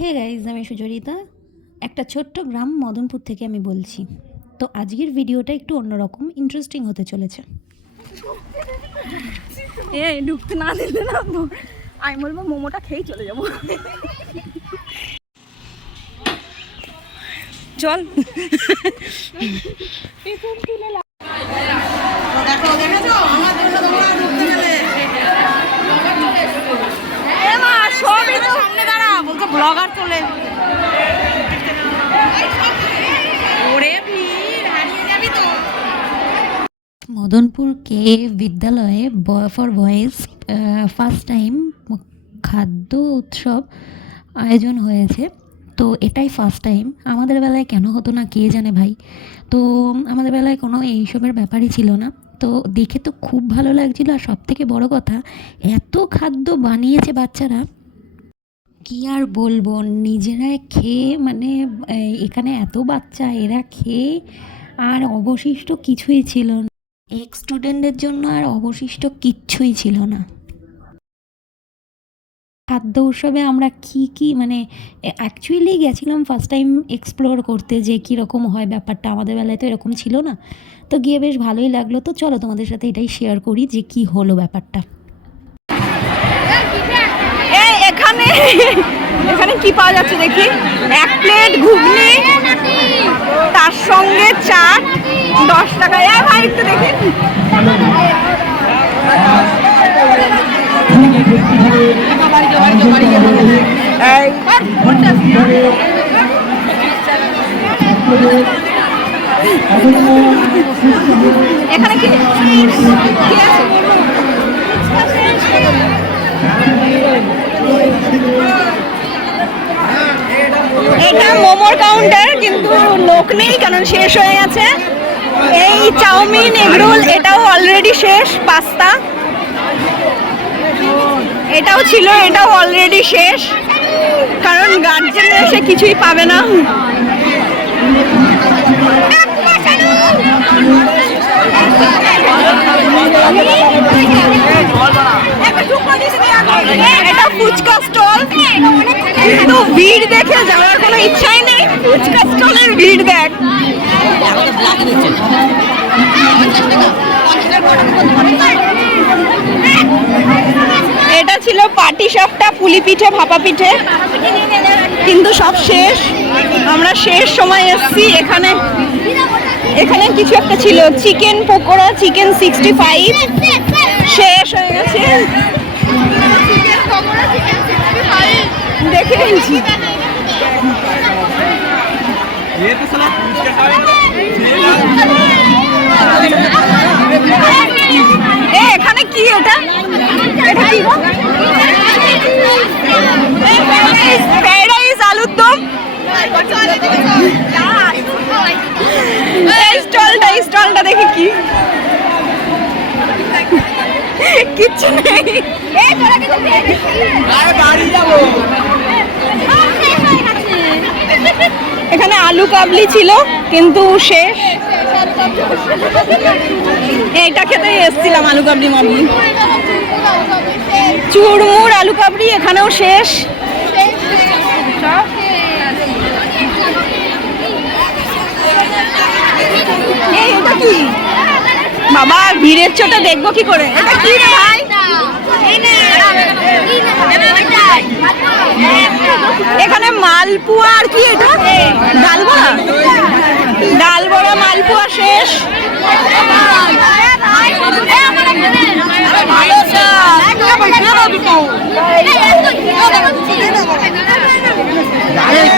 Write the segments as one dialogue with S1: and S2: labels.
S1: Hey guys আমি সুচরিতা। একটা ছোট্ট গ্রাম মদনপুর থেকে আমি বলছি। তো আজকের ভিডিওটা একটু অন্যরকম ইন্টারেস্টিং হতে চলেছে।
S2: এ ঢুকতে না দিলে না আমি বলব মোমোটা খেয়েই চলে যাব। চল। এ
S1: মদনপুর কে বিদ্যালয়ে ফর বয়েজ ফার্স্ট টাইম খাদ্য উৎসব আয়োজন হয়েছে। তো এটাই ফার্স্ট টাইম আমাদের বেলায় কেন হতো না, কে জানে ভাই? তো আমাদের বেলায় কোনো এইসবের ব্যাপারই ছিল না। তো দেখে তো খুব ভালো লাগছিল। আর সব থেকে বড় কথা, এত খাদ্য বানিয়েছে বাচ্চারা, কি আর বলব? নিজেরা খেয়ে মানে এখানে এত বাচ্চা, এরা খেয়ে আর অবশিষ্ট কিছুই ছিল না। এক স্টুডেন্টদের জন্য আর অবশিষ্ট কিচ্ছুই ছিল না। খাদ্য উৎসবে আমরা কি কি মানে অ্যাকচুয়ালি গেছিলাম ফার্স্ট টাইম এক্সপ্লোর করতে যে কীরকম হয় ব্যাপারটা। আমাদের বেলায় তো এরকম ছিল না। তো গিয়ে বেশ ভালোই লাগল। তো চলো তোমাদের সাথে এটাই শেয়ার করি যে কি হলো ব্যাপারটা।
S2: এখানে এখানে কি পাওয়া যাচ্ছে দেখি? এক প্লেট ঘুগনি, তার সঙ্গে চাট, দশ টাকা। এ ভাই, একটু দেখি। এখানে কি? আছে? মোমোর কাউন্টার কিন্তু লোক নেই কারণ শেষ হয়ে গেছে। এই চাউমিন এগরোল এটাও অলরেডি শেষ পাস্তা। এটাও ছিল এটাও অলরেডি শেষ। কারণ গার্জেন এসে কিছুই পাবে না। এটা ফুচকা স্টল কিন্তু ভিড় দেখে যাওয়ার কোনো ইচ্ছাই এটা ছিল পাটি সাপটা, পুলি পিঠে, ভাপা পিঠে। কিন্তু সব শেষ। আমরা শেষ সময় এসেছি। এখানে এখানে কিছু একটা ছিল। Chicken pakora, chicken sixty five শেষ হয়ে গেছে। দেখে নিয়েছি। এখানে কি এটা? এটা কি আলুর দম। এই স্টলটা এই স্টলটা দেখি কি। কিচ্ছু নেই। এখানে আলু কাবলি ছিল কিন্তু শেষ এইটা খেতে এসছিলাম আলু কাবলি মাবলি চুরমুর আলু কাবলি এখানেও শেষ বাবা ভিড়ের চোটে দেখব কি করে এটা কি রে ভাই এখানে মালপুয়া আর কি এটা? ডাল বড়া ডাল বড়া মালপুয়া শেষ।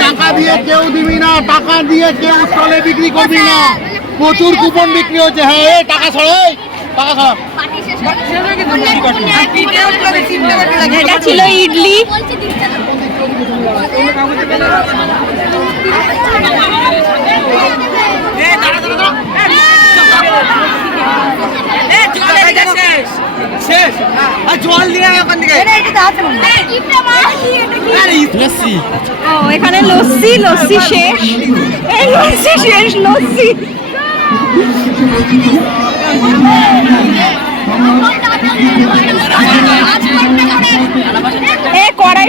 S3: টাকা দিয়ে কেউ দিবি না টাকা দিয়ে কেউ স্টলে বিক্রি করবি না। প্রচুর কুপন বিক্রি হচ্ছে। হ্যাঁ এই টাকা এই, টাকা
S2: এটা ছিল ইডলি।
S3: জল দিয়ে ওখান
S2: এখানে লস্যি লস্যি শেষ এই লস্যি শেষ লস্যি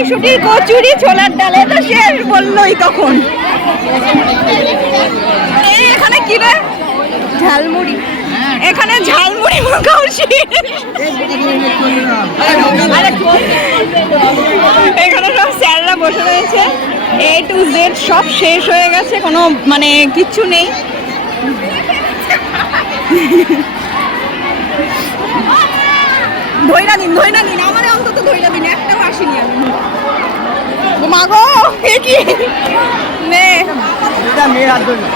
S2: এ কচুরি ছোলার ডালে তো শেষ বললোই তখন এখানে কি রে? ঝালমুড়ি। এখানে ঝালমুড়ি মাখাও এখানে সব স্যাররা বসে রয়েছে। এ টু জেড সব শেষ হয়ে গেছে কোনো মানে কিচ্ছু নেই। ধৈরা দিন ধৈরা দিন আমার অন্তত ধৈরা দিন একটাও আসেনি আমি। ও মা গো এ কি? নে।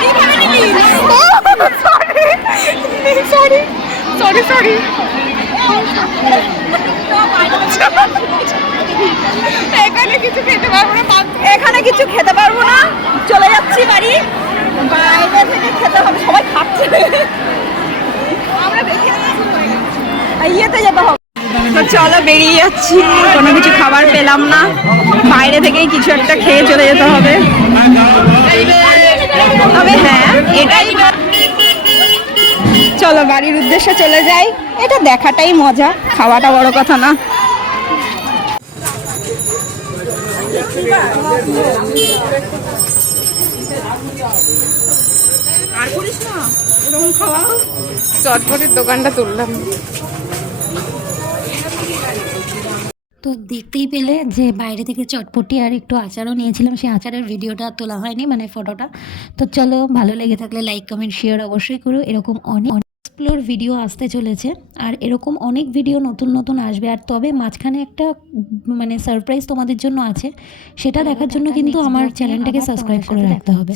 S2: কীভাবে নিবি? সরি সরি সরি এখানে কিছু খেতে পারব না এখানে কিছু খেতে পারব না চলে যাচ্ছি বাড়ি বাইরে থেকে খেতে হবে সবাই খাচ্ছে আমরা দেখে নিয়েছি হয়ে গেছে। আর ইয়েতে যেতে হবে তো চলো বেরিয়ে যাচ্ছি। কোনো কিছু খাবার পেলাম না। বাইরে থেকেই কিছু একটা খেয়ে চলে যেতে হবে। তবে হ্যাঁ এটাই চলো বাড়ির উদ্দেশ্যে চলে যাই। এটা দেখাটাই মজা, খাওয়াটা বড় কথা না।
S4: চটপটির দোকানটা তুললাম।
S1: তো দেখতেই পেলে যে বাইরে থেকে চটপটি আর একটু আচারও নিয়েছিলাম সেই আচারের ভিডিওটা তোলা হয়নি মানে ফটোটা। তো চলো ভালো লেগে থাকলে লাইক কমেন্ট শেয়ার অবশ্যই করো। এরকম অনেক এক্সপ্লোর ভিডিও আসতে চলেছে আর এরকম অনেক ভিডিও নতুন নতুন আসবে। আর তবে মাঝখানে একটা মানে সারপ্রাইজ তোমাদের জন্য আছে সেটা দেখার জন্য কিন্তু আমার চ্যানেলটাকে সাবস্ক্রাইব করে রাখতে হবে।